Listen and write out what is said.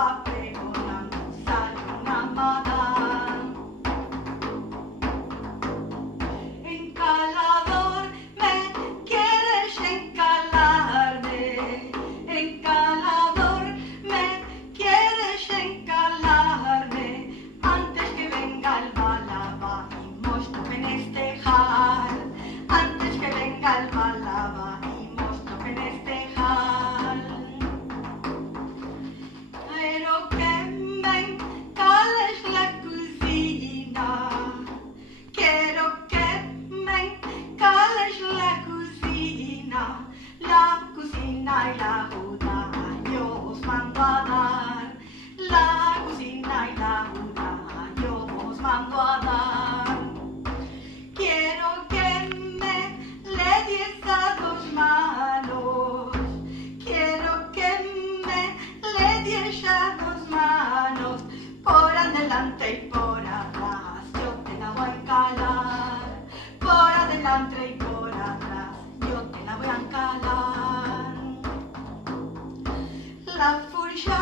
va pregonando, sale una madame. Encalador, me quieres encalarme. Encalador, me quieres encalarme. Antes que venga el balaba y mostro festejar. Antes que venga el balaba y mostro festejar. Quiero que me encales la cocina. Quiero que me encales la cocina y la juda yo os mando a dar. La cocina y la juda yo os mando a dar. Quiero que me le des a dos manos. Quiero que me le des a dos manos. Por adelante y por atrás yo te la voy a encalar. Por adelante y por atrás yo te la voy a encalar. La furia